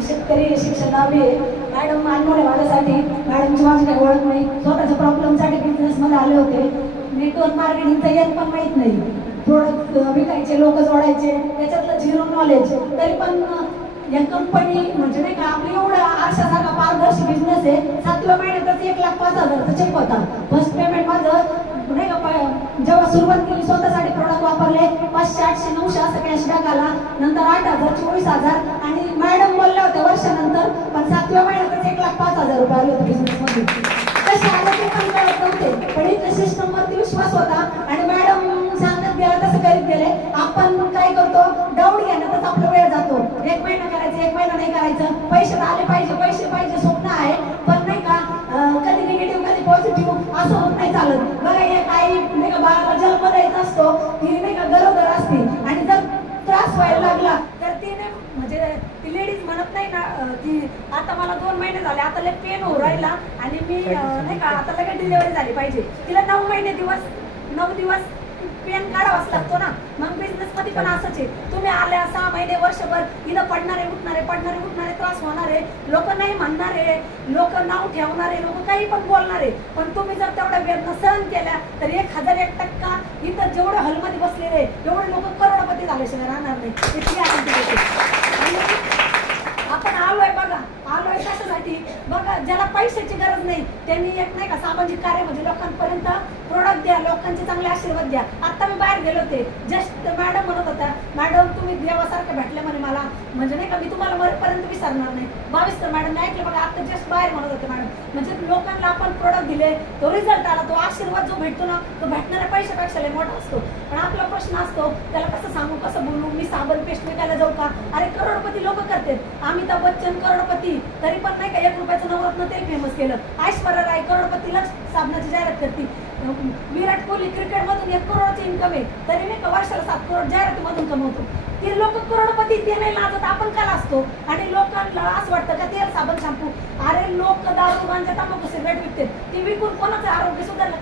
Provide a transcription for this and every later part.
शेतकरी शिक्षण लावली आहे मॅडम अनमोल माझ्यासाठी मॅडमची माझी काही ओळख नाही स्वतःच्या प्रॉब्लेमसाठी बिझनेसमध्ये आले होते नेटवर्क मार्केटिंगचं येत पण माहीत नाही प्रोडक्ट विकायचे लोक जोडायचे त्याच्यातलं झिरो नॉलेज तरी पण या कंपनी म्हणजे नाही का आपली एवढा आरशासारखा पारदर्शी बिझनेस आहे 7व्या महिन्यातच 1,05,000चा चेक होता फर्स्ट पेमेंट माझं नाही का जेव्हा सुरुवात केली स्वतःसाठी प्रोडक्ट वापरले 500 800 900 असं कॅशबॅक आला नंतर 8,000 24,000 आणि मॅडम बोलल्या होत्या वर्षानंतर पण 7व्या महिन्यातच 1,05,000 रुपये आले होते बिझनेसमध्ये तसे आले ते पण कळत नव्हते पण इथे सिस्टमवरती विश्वास होता आणि मॅडम सांगत गेला तसं करीत गेले आपण काय करतो डाऊट घेण्यातच आपला वेळ जातो 1 महिना करायचं 1 महिना नाही करायचं पैसे आले पाहिजे पैसे पाहिजे स्वप्न आहे पण नाही का कधी निगेटिव्ह कधी पॉझिटिव्ह असं होत नाही चालत बघा एक आई नाही का बाळाला जन्म द्यायचा असतो ती नाही का गरोदर असते आणि जर त्रास व्हायला लागला तर तिने म्हणजे ती लेडीज म्हणत नाही ना ती आता मला 2 महिने झाले आता लय पेन होऊ राहिला आणि मी नाही का आता लगेच डिलिव्हरी झाली पाहिजे तिला 9 दिवस पेन काढावाच लागतो ना मग बिझनेस मध्ये पण असंच आहे तुम्ही आल्या 6 महिने वर्षभर इथं पडणारे उठणारे त्रास होणारे लोक नाही म्हणणारे लोक नाव ठेवणारे लोक काही पण बोलणारे पण तुम्ही जर तेवढ्या वेदना सहन केल्या तर 1001% इथं जेवढे हॉलमध्ये बसलेले एवढे लोक करोडपती झाल्याशिवाय राहणार नाही आपण आलोय बघा आलोय कशासाठी बघा ज्याला पैशाची गरज नाही त्यांनी एक नाही का सामाजिक कार्य म्हणजे लोकांपर्यंत प्रोडक्ट द्या लोकांचे चांगले आशीर्वाद द्या आता मी बाहेर गेले होते जस्ट मॅडम म्हणत होता मॅडम तुम्ही देवासारखं भेटले म्हणे मला म्हणजे नाही का मी तुम्हाला मरेपर्यंत विसरणार नाही 22 तर मॅडम ऐकलं बघा आता जस्ट बाहेर म्हणत होते मॅडम म्हणजे लोकांना आपण प्रोडक्ट दिले तो रिझल्ट आला तो आशीर्वाद जो भेटतो ना तो भेटणाऱ्या पैशापेक्षा लय मोठा असतो पण आपला प्रश्न असतो त्याला कसं सांगू कसं बोलू मी साबण पेस्ट विकायला जाऊ का अरे करोडपती लोक करतात अमिताभ बच्चन करोडपती तरी पण नाही का 1 रुपयाचं नवरत्न तेल फेमस केलं ऐश्वर्या राय करोडपतीलाच साबणाची जाहिरात करते विराट कोहली क्रिकेटमधून 1 करोडचे इन्कम आहे तरी नाही का वर्षाला 7 करोड जाहिरातीमधून कमवतो ते लोक करोडपती ते नाही लाजत आपण का लाजतो आणि लोकांना असं वाटतं का तेल साबण शॅम्पू अरे लोक दारू गांजा तंबाखू सिगरेट विकतात ती विकून कोणाचं आरोग्य सुधारलं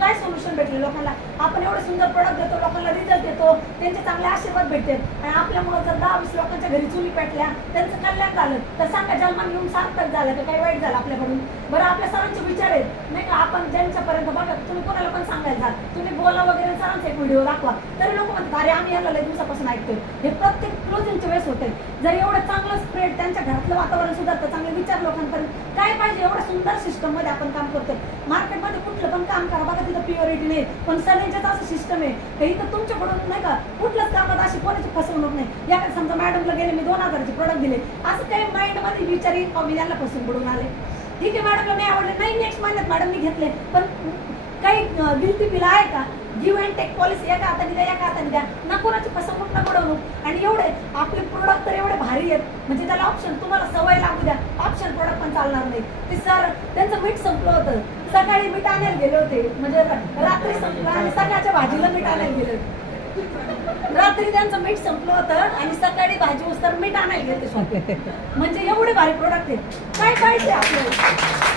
काय सोल्युशन भेटले लोकांना आपण एवढे सुंदर प्रोडक्ट देतो लोकांना रिझल्ट देतो त्यांचे चांगले आशीर्वाद भेटतात आणि आपल्यामुळे जर 10-20 लोकांच्या घरी चुली पेटल्या त्यांचं कल्याण झालं तर सांगा जन्मान घेऊन सार्थक झालं तर काही वाईट झालं आपल्याकडून बरं आपल्या सरांचे विचार आहेत नाही का आपण ज्यांच्यापर्यंत बघा तुम्ही कोणाला पण सांगायला जा तुम्ही बोला वगैरे सरांचा एक व्हिडिओ दाखवा तरी लोक म्हणतात अरे आम्ही याला लय दिवसापासून ऐकतोय हे प्रत्येक क्लोजिंगच्या वेळेस होते जर एवढं चांगलं स्प्रेड त्यांच्या घरातलं वातावरण सुधारतं चांगले विचार लोकांपर्यंत काय पाहिजे एवढ्या सुंदर सिस्टम मध्ये आपण काम करतोय मार्केटमध्ये कुठलं पण काम करा बघा तिथं प्युरिटी नाही पण सगळ्यांच्याच असं सिस्टम आहे की इथं तुमच्याकडून नाही का कुठल्याच कामात अशी कोणाची फसवणूक नाही या समजा मॅडमला गेले मी 2000चे प्रोडक्ट दिले असं काही माइंडमध्ये विचार येईल का मी यांना फसून पडून आले ठीक आहे मॅडमला नाही आवडले नाही नेक्स्ट महिन्यात मॅडम मी घेतले पण काही गिल्टी बिल आहे का गिव्ह अँड टेक पॉलिसी एका हाताने द्या एका हाताने द्या ना कोणाची फसवणूक ना बुडवणूक आणि एवढे आपले प्रोडक्ट तर एवढे भारी आहेत म्हणजे त्याला ऑप्शन तुम्हाला सवय लागू द्या ऑप्शन प्रोडक्ट पण चालणार नाही ते सर त्यांचं मीठ संपलं होतं सकाळी मीठ आणायला गेले होते म्हणजे रात्री संपलं आणि सकाळच्या भाजीला मीठ आणायला गेले होते रात्री त्यांचं मीठ संपलं होतं आणि सकाळी भाजी उस्तर मीठ आणायला गेले म्हणजे एवढे भारी प्रोडक्ट आहेत काय पाहिजे आपल्याला